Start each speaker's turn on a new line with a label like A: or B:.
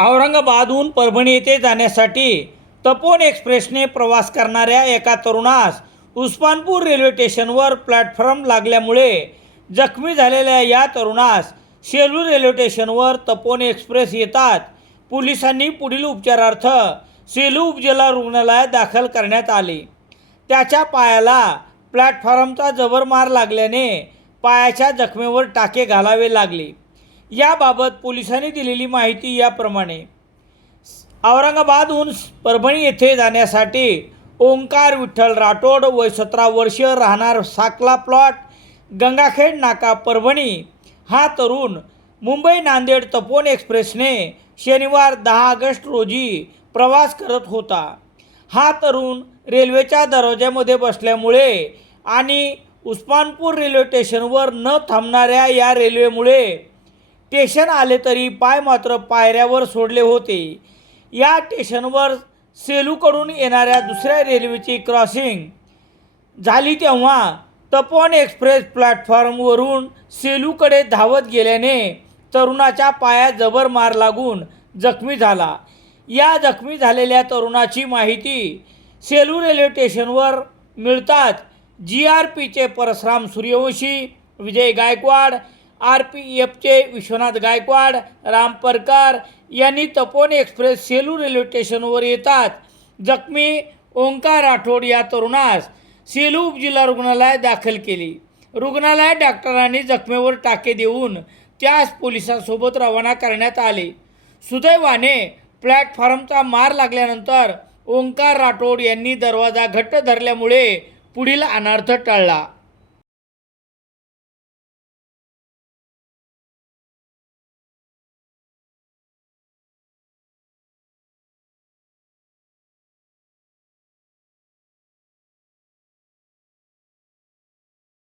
A: औरंगाबादहून परभणी येथे जाण्यासाठी तपोन एक्सप्रेसने प्रवास करणाऱ्या एका तरुणास उस्मानपूर रेल्वे स्टेशनवर प्लॅटफॉर्म लागल्यामुळे जखमी झालेल्या या तरुणास शेलूर रेल्वे स्टेशनवर तपोन एक्सप्रेस येतात. पोलिसांनी पुढील उपचारार्थ सेलू उपजिल्हा रुग्णालयात दाखल करण्यात आले. त्याच्या पायाला प्लॅटफॉर्मचा जबर मार लागल्याने पायाच्या जखमेवर टाके घालावे लागले. याबाबत पोलिसांनी दिलेली माहिती याप्रमाणे. औरंगाबादहून परभणी येथे जाण्यासाठी ओंकार विठ्ठल राठोड वय सतरा वर्ष राहणार साकला प्लॉट गंगाखेड नाका परभणी. हा तरुण मुंबई नांदेड तपोन एक्सप्रेसने शनिवार दहा ऑगस्ट रोजी प्रवास करत होता. हा तरुण रेल्वेच्या दरवाज्यामध्ये बसल्यामुळे आणि उस्मानपूर रेल्वे स्टेशनवर न थांबणाऱ्या या रेल्वेमुळे स्टेशन आले तरी पाय मात्र पायऱ्यावर सोडले होते. या स्टेशनवर सेलूकडून येणाऱ्या दुसऱ्या रेल्वेची क्रॉसिंग झाली तेव्हा तपोन एक्सप्रेस प्लॅटफॉर्मवरून सेलूकडे धावत गेल्याने तरुणाच्या पायात जबर मार लागून जखमी झाला. या जखमी झालेल्या तरुणाची माहिती सेलू रेल्वे स्टेशनवर मिळतात. जी आर पीचे परशराम सूर्यवंशी विजय गायकवाड आर पी एफचे विश्वनाथ गायकवाड राम परकार यांनी तपोन एक्सप्रेस सेलू रेल्वे स्टेशनवर येतात. जखमी ओंकार राठोड या तरुणास सेलू उपजिल्हा रुग्णालयात दाखल केली. रुग्णालयात डॉक्टरांनी जखमेवर टाके देऊन त्यास पोलिसांसोबत रवाना करण्यात आले. सुदैवाने प्लॅटफॉर्मचा मार लागल्यानंतर ओंकार राठोड यांनी दरवाजा घट्ट धरल्यामुळे पुढील अनर्थ टळला.